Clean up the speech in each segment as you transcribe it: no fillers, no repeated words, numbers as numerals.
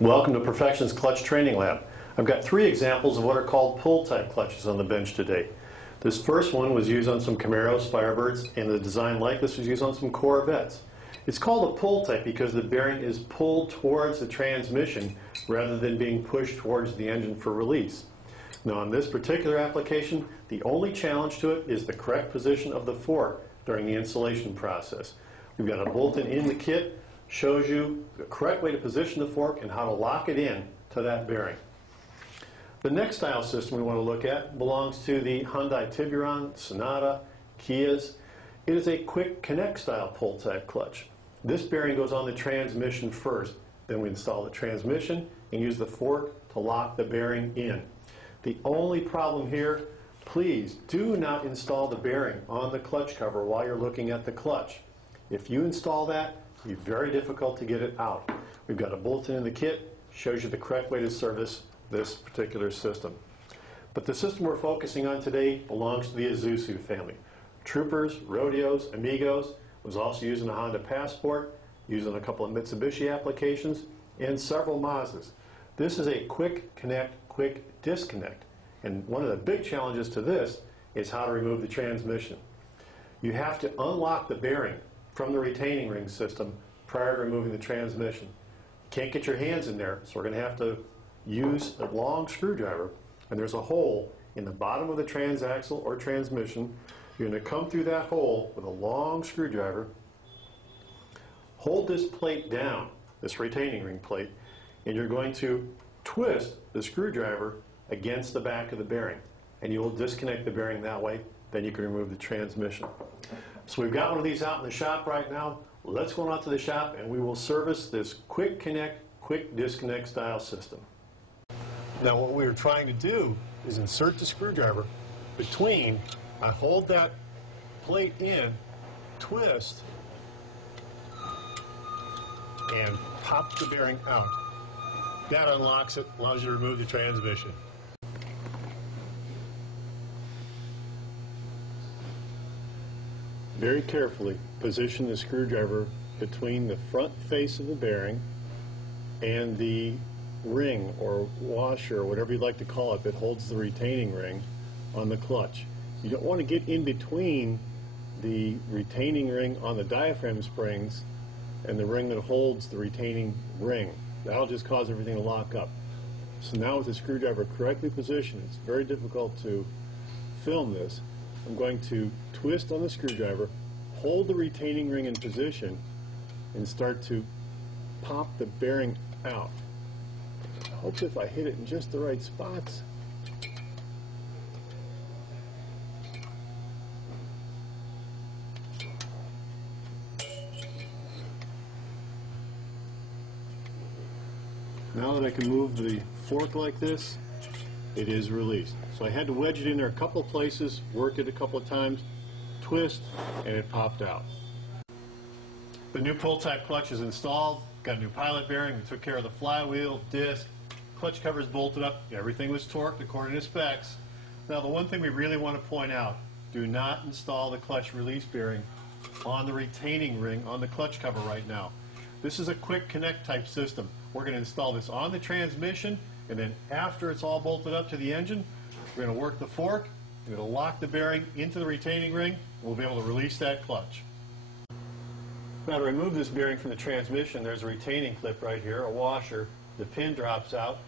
Welcome to Perfection's Clutch Training Lab. I've got 3 examples of what are called pull type clutches on the bench today. This first one was used on some Camaros, Firebirds, and the design like this was used on some Corvettes. It's called a pull type because the bearing is pulled towards the transmission rather than being pushed towards the engine for release. Now on this particular application, the only challenge to it is the correct position of the fork during the installation process. We've got a bolt-in in the kit, shows you the correct way to position the fork and how to lock it in to that bearing. The next style system we want to look at belongs to the Hyundai Tiburon, Sonata, Kias. It is a quick connect style pull type clutch. This bearing goes on the transmission first, then we install the transmission and use the fork to lock the bearing in. The only problem here, please do not install the bearing on the clutch cover while you're looking at the clutch. If you install that, it'll be very difficult to get it out. We've got a bolt-in in the kit, shows you the correct way to service this particular system. But the system we're focusing on today belongs to the Isuzu family. Troopers, Rodeos, Amigos, was also used in a Honda Passport, used in a couple of Mitsubishi applications, and several Mazdas. This is a quick connect, quick disconnect. And one of the big challenges to this is how to remove the transmission. You have to unlock the bearing from the retaining ring system prior to removing the transmission. You can't get your hands in there, so we're going to have to use a long screwdriver, and there's a hole in the bottom of the transaxle or transmission. You're going to come through that hole with a long screwdriver, hold this plate down, this retaining ring plate, and you're going to twist the screwdriver against the back of the bearing, and you will disconnect the bearing that way. Then you can remove the transmission. So we've got one of these out in the shop right now. Let's go out to the shop and we will service this quick connect, quick disconnect style system. Now what we are trying to do is insert the screwdriver between, I hold that plate in, twist, and pop the bearing out. That unlocks it, allows you to remove the transmission. Very carefully position the screwdriver between the front face of the bearing and the ring or washer or whatever you'd like to call it that holds the retaining ring on the clutch. You don't want to get in between the retaining ring on the diaphragm springs and the ring that holds the retaining ring. That'll just cause everything to lock up. So now with the screwdriver correctly positioned, it's very difficult to film this. I'm going to twist on the screwdriver, hold the retaining ring in position, and start to pop the bearing out. I hope if I hit it in just the right spots. Now that I can move the fork like this, it is released. So I had to wedge it in there a couple of places, work it a couple of times, twist, and it popped out. The new pull type clutch is installed, got a new pilot bearing, we took care of the flywheel, disc, clutch covers bolted up, everything was torqued according to specs. Now the one thing we really want to point out, do not install the clutch release bearing on the retaining ring on the clutch cover right now. This is a quick connect type system. We're going to install this on the transmission, and then after it's all bolted up to the engine, we're going to work the fork, we're going to lock the bearing into the retaining ring, and we'll be able to release that clutch. Now to remove this bearing from the transmission, there's a retaining clip right here, a washer. The pin drops out,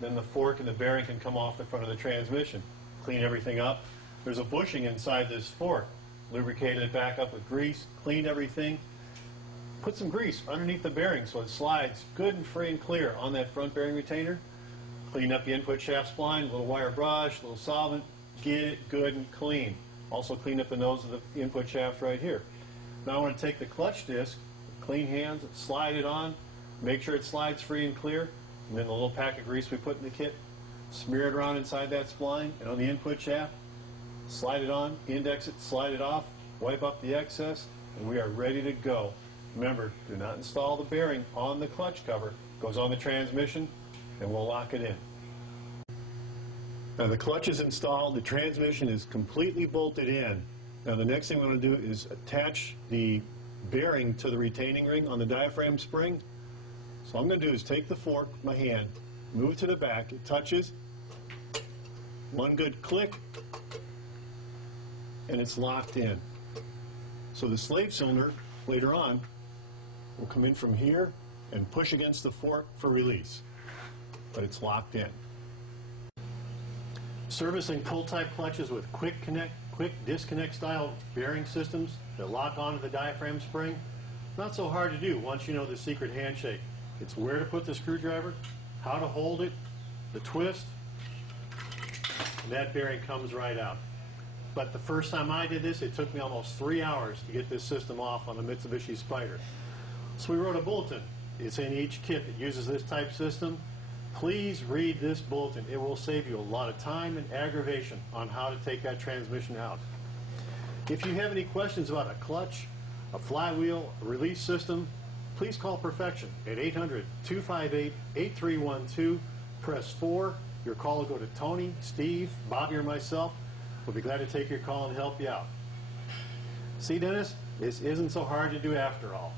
then the fork and the bearing can come off the front of the transmission. Clean everything up. There's a bushing inside this fork. Lubricated it back up with grease, cleaned everything. Put some grease underneath the bearing so it slides good and free and clear on that front bearing retainer. Clean up the input shaft spline, a little wire brush, a little solvent, get it good and clean. Also clean up the nose of the input shaft right here. Now I want to take the clutch disc, clean hands, slide it on, make sure it slides free and clear, and then the little pack of grease we put in the kit, smear it around inside that spline and on the input shaft, slide it on, index it, slide it off, wipe up the excess, and we are ready to go. Remember, do not install the bearing on the clutch cover. It goes on the transmission, and we'll lock it in. Now the clutch is installed, the transmission is completely bolted in. Now the next thing we want to do is attach the bearing to the retaining ring on the diaphragm spring. So all I'm going to do is take the fork, my hand, move to the back, it touches, one good click, and it's locked in. So the slave cylinder, later on, will come in from here and push against the fork for release. But it's locked in. Servicing pull-type clutches with quick disconnect style bearing systems that lock onto the diaphragm spring, not so hard to do once you know the secret handshake. It's where to put the screwdriver, how to hold it, the twist, and that bearing comes right out. But the first time I did this, it took me almost 3 hours to get this system off on the Mitsubishi Spider. So we wrote a bulletin. It's in each kit that uses this type system. Please read this bulletin. It will save you a lot of time and aggravation on how to take that transmission out. If you have any questions about a clutch, a flywheel, a release system, please call Perfection at 800-258-8312. Press 4. Your call will go to Tony, Steve, Bobby, or myself. We'll be glad to take your call and help you out. See, Dennis, this isn't so hard to do after all.